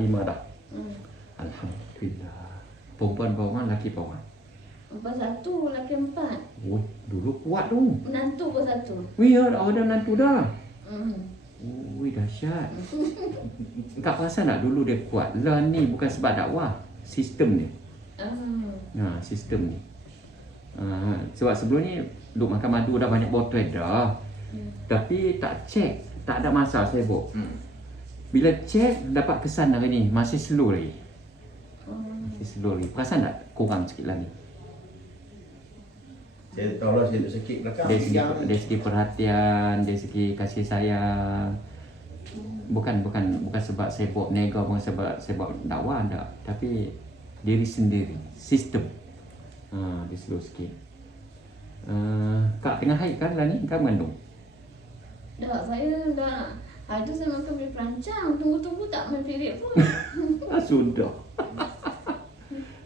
5 dah. Alhamdulillah. Perempuan berapa, lelaki berapa? Perempuan 1, lelaki 4. Oh, dulu kuat tu. Menantu pun 1. Wih, awak dah menantu dah. Hmm. Wih, dahsyat. Kak perasan tak dulu dia kuat? Lah ni bukan sebab dakwah. Sistem ni. Sistem ni. Sebab sebelum ni duk makan madu dah banyak botol dah. Tapi tak cek. Tak ada masa saya buat. Bila cek, dapat kesan hari ni. Masih slow lagi. Masih slow lagi. Perasan tak? Kurang sikit lagi. Saya tahu lah saya sikit belakang. Dari segi perhatian, dari segi kasih sayang. Bukan sebab saya buat nega, bukan sebab saya buat dakwah, tak. Tapi diri sendiri, sistem. Dia slow sikit. Kak tengah haid kan lah ni? Kak mengandung? Dah, saya dah. Hari tu saya makan beli perancang. Tunggu-tunggu tak main period pun. Sudah.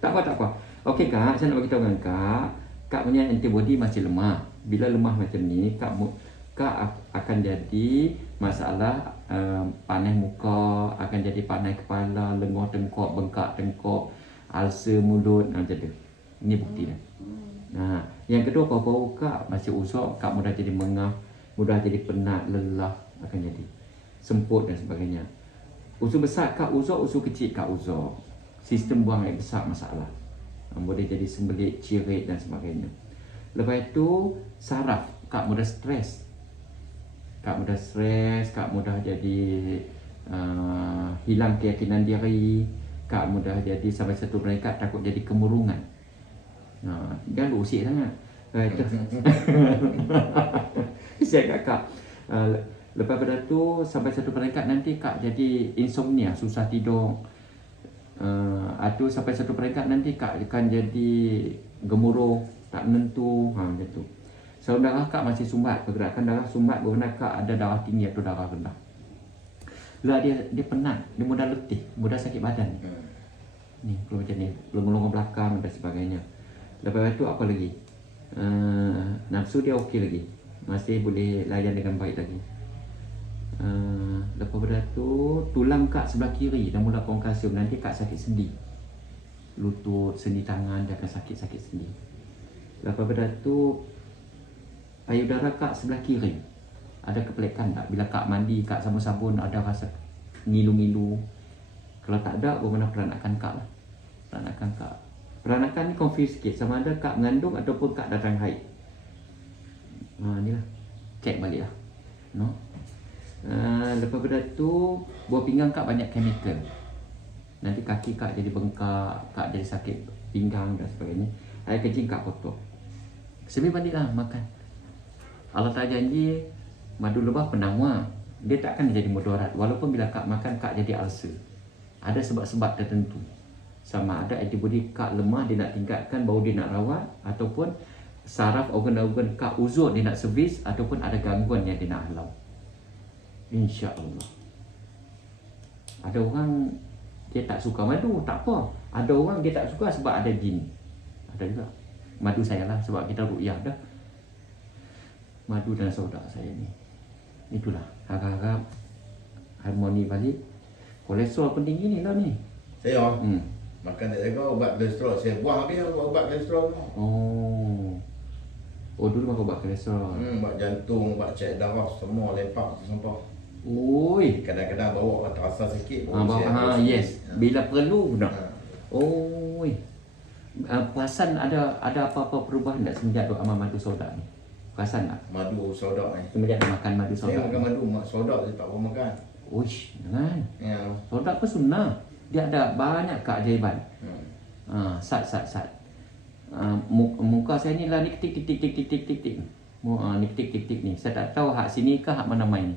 Tak apa. Okey Kak, saya nak bagi tahu dengan Kak punya antibody masih lemah. Bila lemah macam ni, Kak akan jadi masalah panas muka, akan jadi panas kepala, lenguh tengkok, bengkak tengkok, ulcer mulut, macam tu. Ini bukti dah. Yang kedua, paru-paru Kak masih usok, Kak mudah jadi mengah, mudah jadi penat, lelah, akan jadi semput dan sebagainya. Usus besar Kak usok, usus kecil Kak usok. Sistem buang air besar masalah. Boleh jadi sembelit, cirit dan sebagainya. Lepas itu, saraf Kak mudah stres. Kak mudah jadi hilang keyakinan diri. Kak mudah jadi sampai satu peringkat takut jadi kemurungan. Jangan usik sangat. Saya Kak. Lepas pada tu sampai satu peringkat nanti Kak jadi insomnia, susah tidur. Atau sampai satu peringkat nanti Kak akan jadi gemuruh, tak menentu, macam tu. Saluran darah Kak masih sumbat, pergerakan darah sumbat bermakna Kak ada darah tinggi atau darah rendah. Lah dia penat, dia mudah letih, mudah sakit badan. Ni kalau macam ni, longong belakang dan sebagainya. Lepas tu apa lagi? Nafsu dia okey lagi, masih boleh layan dengan baik lagi. Lepas pada tu tulang Kak sebelah kiri dah mula kurang kalsium, nanti Kak sakit sendi. Lutut, sendi tangan dia akan sakit sendi. Lepas pada tu payudara Kak sebelah kiri ada kepelikan tak? Bila Kak mandi, Kak sabun-sabun ada rasa ngilu-ngilu. Kalau tak ada, bagaimana peranakan Kak lah. Peranakan ni confuse sikit, sama ada Kak mengandung ataupun Kak datang haid. Ni lah, cek balik lah. Lepas pada tu buah pinggang Kak banyak chemical. Nanti kaki Kak jadi bengkak, Kak jadi sakit pinggang dan sebagainya. Air kencing Kak kotor. Sebi baliklah makan. Allah tak janji madu lebah penawar. Dia takkan jadi mudarat. Walaupun bila Kak makan Kak jadi ulcer. Ada sebab-sebab tertentu. Sama ada antibody Kak lemah, dia nak tingkatkan, baru dia nak rawat, ataupun saraf organ-organ Kak uzur dia nak servis, ataupun ada gangguan yang dia nak halau. InsyaAllah. Ada orang dia tak suka madu, tak apa. Ada orang dia tak suka sebab ada jin. Ada juga. Madu saya lah, sebab kita ruqyah dah. Madu dan sauda saya ni. Itulah, harap-harap harmoni balik. Kolesterol pun tinggi ni lah ni. Saya makan tak jaga, ubat kolesterol saya buang habis ubat kolesterol. Oh dulu makan ubat kolesterol. Ubat jantung, ubat cek darah, semua lepak sampah. Oi, Kadang-kadang bawa terasa sikit. Yes. Bila perlu nak. Oi. Perasan ada apa-apa perubahan tak semenjak duk amal madu soda ni? Perasan tak? Madu soda ni. Semenjak makan madu soda. Saya makan madu soda saya tak mau makan. Uish, jangan. Ya. Soda pun sunnah. Dia ada banyak keajaiban. Sat. Muka saya ni lah ni tik. Ni tik ni. Saya tak tahu hak sini ke hak mana main ni.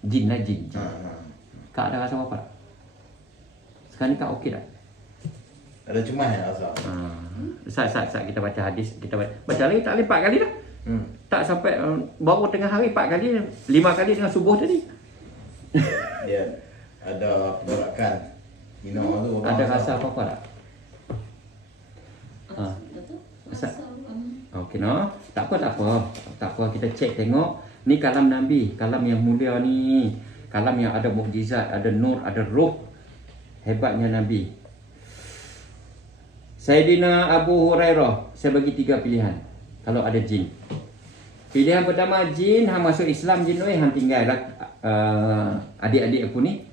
Jin. Kak ada rasa apa? Sekarang ni Kak okey tak? Ada cemas ya rasa. Sat kita baca hadis, kita baca lagi tak boleh 4 kali dah. Tak sampai baru tengah hari 4 kali, 5 kali dengan subuh tadi. Dia ada pergerakan. Minum tu Ada rasa apa-apa tak? Okey Tak apa. Kita cek tengok. Ni kalam Nabi, kalam yang mulia ni. kalam yang ada mukjizat, ada nur, ada ruh. Hebatnya Nabi. Sayyidina Abu Hurairah, saya bagi 3 pilihan kalau ada jin. Pilihan pertama, jin hang masuk Islam, jin oi hang tinggal adik-adik aku ni.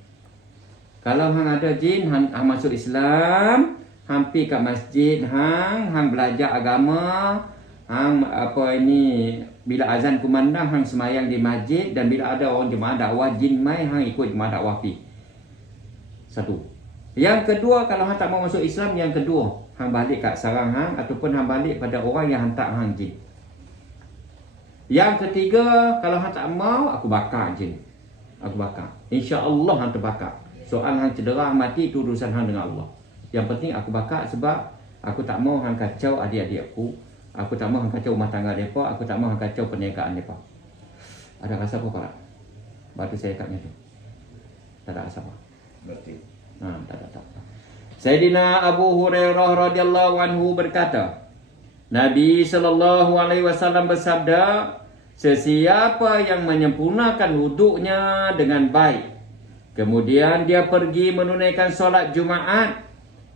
Kalau hang ada jin hang masuk Islam, hang pi kat masjid hang belajar agama, hang bila azan kumandang hang semayang di masjid, dan bila ada orang jemaah dakwah jin mai hang ikut jemaah dakwah pi. Satu. Yang kedua, kalau hang tak mau masuk Islam, yang kedua, hang balik kat sarang hang ataupun hang balik pada orang yang hantar hang jin. Yang ketiga, kalau hang tak mau, aku bakar jin. Aku bakar. Insya-Allah hang terbakar. Soal hang cedera mati itu urusan hang dengan Allah. Yang penting aku bakar sebab aku tak mau hang kacau adik-adik aku. Aku tak mau hang kacau rumah tangga mereka, aku tak mau hang kacau perniagaan mereka. Ada rasa apa Pak? Batu saya katnya tu. Tak ada rasa apa? Berarti. Tak. Sayyidina Abu Hurairah radhiyallahu anhu berkata, Nabi sallallahu alaihi wasallam bersabda, sesiapa yang menyempurnakan wuduknya dengan baik, kemudian dia pergi menunaikan solat Jumaat,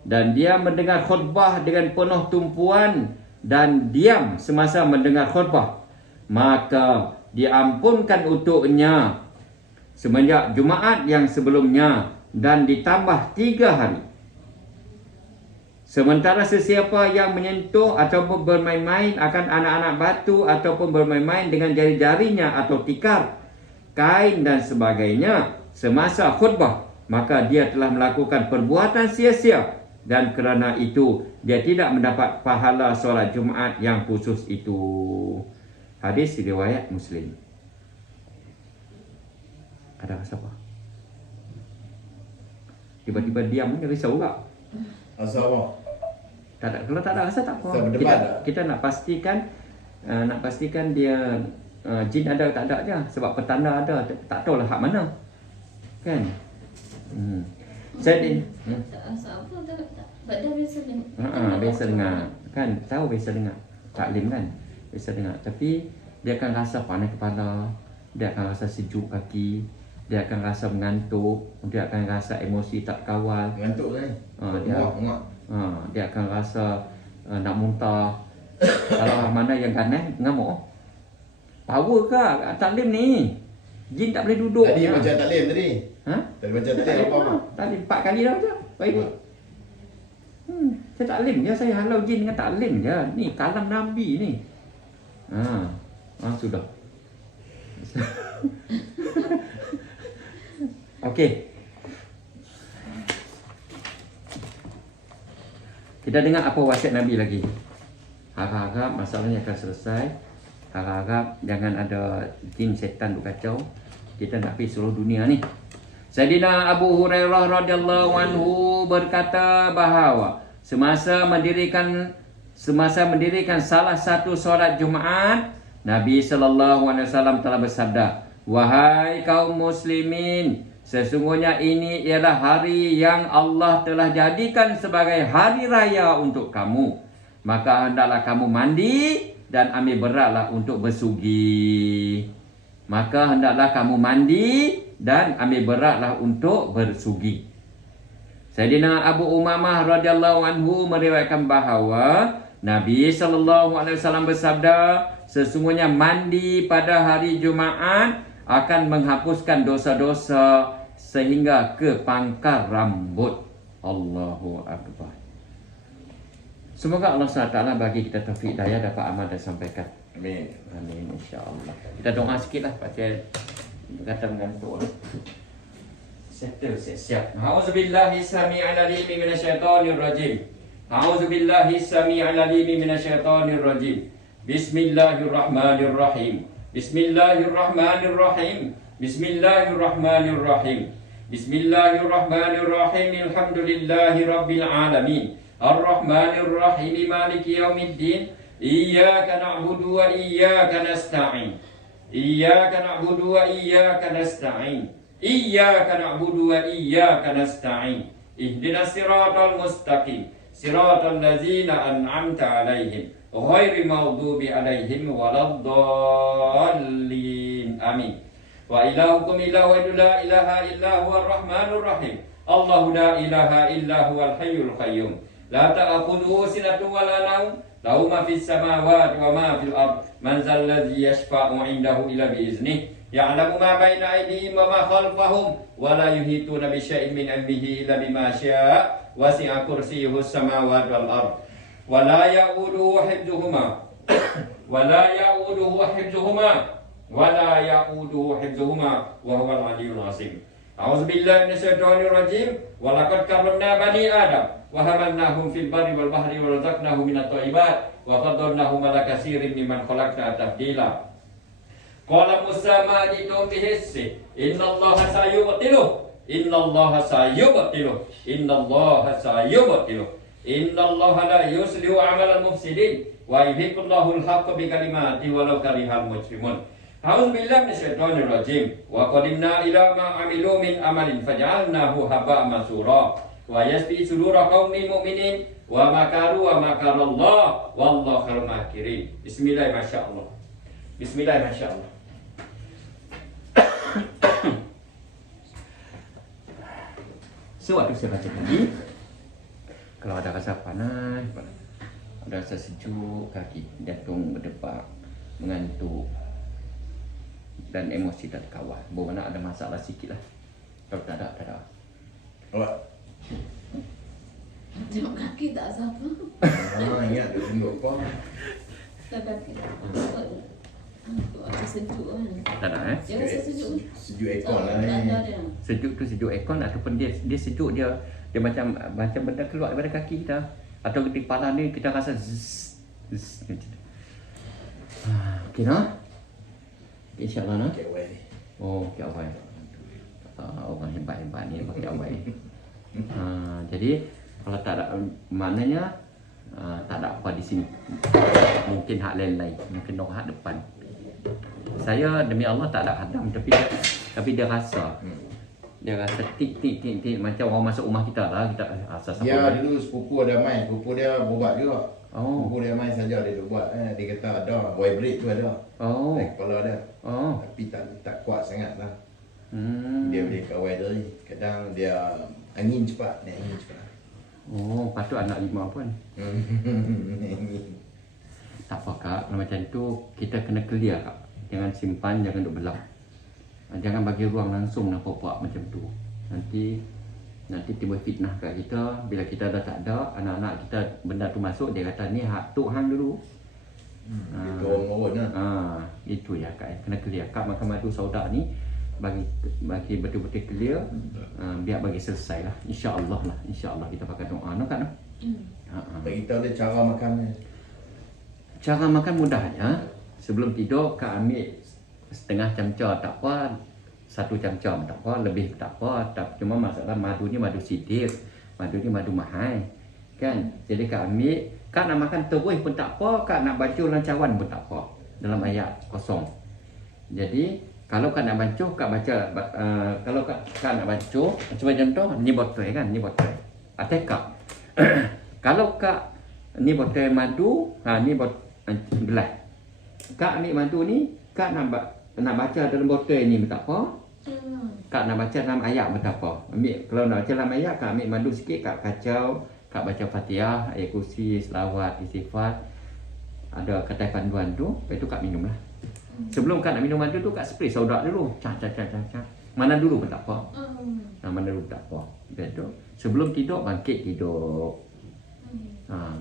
dan dia mendengar khutbah dengan penuh tumpuan dan diam semasa mendengar khutbah, maka diampunkan untuknya semenjak Jumaat yang sebelumnya dan ditambah 3 hari. Sementara sesiapa yang menyentuh ataupun bermain-main akan anak-anak batu ataupun bermain-main dengan jari-jarinya atau tikar, kain dan sebagainya semasa khutbah, maka dia telah melakukan perbuatan sia-sia, dan kerana itu dia tidak mendapat pahala solat Jumaat yang khusus itu. Hadis riwayat Muslim. Ada rasa apa? Tiba-tiba diam ni risau tak? Asal apa? Tak ada. Kalau tak ada rasa tak apa. Tak berdebat tak? Kita nak pastikan dia jin ada tak ada je. Sebab petanda ada, tak tahulah hak mana. Kan? Jadi Tak rasa apa, tak. Dah biasa dengar. Biasa dengar. Kan? Tahu biasa dengar. Taklim kan? Biasa dengar. Tapi dia akan rasa panas kepala, dia akan rasa sejuk kaki, dia akan rasa mengantuk, dia akan rasa emosi tak kawal. Ngantuk kan? Dia akan rasa nak muntah. Kalau mana yang ganas, ngamuk. Power ke taklim ni? Jin tak boleh duduk. Tadi macam taklim tadi. Ha? Tadi macam taklim apa? Taklim 4 kali dah je. Baik. Saya taklim je, saya halau jin dengan taklim je. Ni kalam Nabi ni. Sudah. Okey. Kita dengar apa wasiat Nabi lagi. Harap-harap masalahnya akan selesai. Harap-harap jangan ada jin setan duk kacau. Kita nak pergi seluruh dunia ni. Sayyidina Abu Hurairah radhiyallahu anhu berkata bahawa semasa mendirikan salah satu solat Jumaat, Nabi sallallahu alaihi wasallam telah bersabda, "Wahai kaum muslimin, sesungguhnya ini ialah hari yang Allah telah jadikan sebagai hari raya untuk kamu. Maka hendaklah kamu mandi dan ambil beratlah untuk bersugi." Maka hendaklah kamu mandi dan ambil beratlah untuk bersugi. Sayyidina Abu Umamah radhiyallahu anhu meriwayatkan bahawa Nabi sallallahu alaihi wasallam bersabda, sesungguhnya mandi pada hari Jumaat akan menghapuskan dosa-dosa sehingga ke pangkal rambut. Allahu akbar. Semoga Allah SWT bagi kita taufik daya dapat amal dan sampaikan. Amin. Amin, insya-Allah. Kita doa sikitlah pasal kata mengantuk. Settle, siap. A'udzubillahi samii'al 'alim minasyaitonir rajim. A'udzubillahi samii'al 'alim minasyaitonir rajim. Bismillahirrahmanirrahim. Bismillahirrahmanirrahim. Bismillahirrahmanirrahim. Bismillahirrahmanirrahim. Alhamdulillahi rabbil alamin. Ar-Rahmanir-Rahim, Maliki Yaumiddin. Iyyaka na'budu wa iyyaka nasta'in. Iyyaka na'budu wa iyyaka nasta'in. Iyyaka na'budu wa iyyaka nasta'in. Ihdinas siratal mustaqim. Siratal ladzina an'amta 'alaihim, ghairil maghdubi 'alaihim waladdallin. Amin. Wa ilahukum ilahu la ilaha illa huwa ar-rahmanur rahim. Allahu la ilaha illa huwal hayyul qayyum. La ta'khudhuhu sinatun wa la nawm. Lahu ma fis samawati wa ma fil ard. Man zal ladzi yashfa'u 'indahu illa bi iznihi. Ya'lamu ma baina aydihim wa ma khalfahum wa la yuhituna bi syai'in min 'ilmihi illa bima syaa. Wasi'a kursiyyuhu as-samawati wal ard. Wa la ya'uduhu hifdhuhuma. Wa la ya'uduhu hifdhuhuma. ولا يؤوده حفظهما وهو العلي العظيم. أعوذ بالله من الشيطان الرجيم. ولقد كرمنا بني آدم وحملناهم في البر والبحر ورزقناهم من الطيبات وفضلناهم على كثير ممن خلقنا تفضيلا. قال موسى ما جئتم به إن الله سيبطله إن الله سيبطله إن الله سيبطله إن الله لا يصلح عمل المفسدين ويحق الله الحق بكلماته ولو كره المجرمون. أعوذ بالله من الشيطان الرجيم. وقدمنا إلى ما عملوا من عمل فجعلناه هباء منثورا ويشفي صدور قوم مؤمنين ومكروا ومكر الله والله خير الماكرين. بسم الله ما شاء الله. بسم الله ما شاء الله. Sewaktu saya baca tadi, kalau ada rasa panas, ada rasa sejuk, kaki jantung berdebar, mengantuk, dan emosi tak kawal. Bermakna ada masalah sikit lah. Kalau tak ada, tak ada. Awak? Tengok kaki tak siapa. Ingat dia tengok apa? Tak kaki tak apa. Aku sejuk kan. Tak ada Dia rasa sejuk. Sejuk aircon lah Tak ni. ada dia. Sejuk tu sejuk aircon ataupun dia sejuk dia macam benda keluar daripada kaki kita atau di kepala ni kita rasa zzz, zzz, macam tu. Okey noh. InsyaAllah noh. Okay, awal ni. Oh, okey awal. Orang hebat-hebat ni pakai awal. Jadi kalau tak ada maknanya tak ada apa di sini. Mungkin hak lain-lain, mungkin orang hak depan. Saya demi Allah tak ada hadam tapi dia rasa. Dia rasa tik macam orang masuk rumah kita lah, kita rasa Ya dulu sepupu dia main, sepupu dia buat juga. Oh. Sepupu dia main saja dia buat. Dia kata ada vibrate tu ada. Oh. Di kepala dia. Oh. Tapi tak kuat sangat lah. Dia Dia boleh kawal tadi. Kadang dia angin cepat, naik angin cepat. Oh, patut anak 5 pun. Tak apa kak, kalau macam tu kita kena clear kak. Jangan simpan, jangan duk belah. Jangan bagi ruang langsung nak pop-up macam tu. Nanti timbul fitnah kat kita. Bila kita dah tak ada, anak-anak kita benda tu masuk, dia kata ni hak tok hang dulu. Itu orang urut lah. Itu ya kak, kena clear. Kak makan madu sauda ni bagi betul-betul clear, biar bagi selesai lah. InsyaAllah lah, insyaAllah kita pakai doa. No kak no? Bagi tahu dia cara makan dia. Cara makan mudahnya, sebelum tidur kak ambil setengah camca tak apa, 1 camca tak apa, lebih tak apa. Cuma masalah madu ni madu sidir, madu ni madu mahal kan. Jadi kak ambil, kak nak makan terus pun tak apa, kak nak baca lancawan pun tak apa dalam ayat kosong. Jadi kalau kak nak baca, kak baca kalau kak nak baca, cuba contoh ni botol kan, ni botol atas kak. Kalau kak ni botol madu, ni botol gelas. Kak ambil madu ni, kak nak baca dalam botol ni tak apa. Kak nak baca dalam ayat pun tak apa. Kalau nak baca dalam ayat, kak ambil madu sikit, kak kacau, kak baca Fatihah, ayat kursi, selawat, istighfar. Ada katai panduan tu, lepas tu kak minum lah. Sebelum kak nak minum madu tu, kak spray saudak dulu. Cak. Mana dulu pun tak apa. Mana dulu tak apa. Lepas tu, sebelum tidur, bangkit tidur.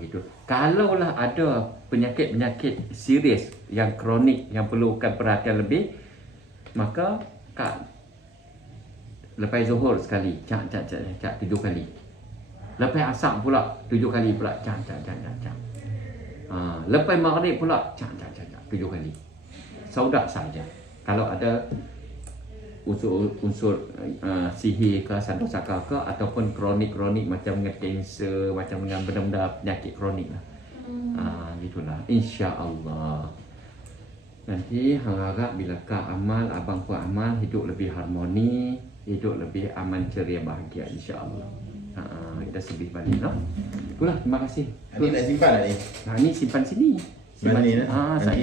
Gitu. Kalaulah ada penyakit serius yang kronik yang perlukan perhatian lebih, maka kak lepas zuhur sekali cak 7 kali. Lepas asar pula 7 kali pula cak. Lepas maghrib pula cak 7 kali. Saudak saja. Kalau ada unsur sihir ke, sandosaka ke, ataupun kronik macam dengan kanser, macam dengan benda-benda penyakit kronik lah. Gitulah, insya-Allah. Nanti hang harap bila kak amal, abang pun amal, hidup lebih harmoni, hidup lebih aman, ceria, bahagia, insya-Allah. Kita sedih balik lah. Itulah, terima kasih. Ini nak simpan tak ni? Ni simpan sini. Mana ni? Saya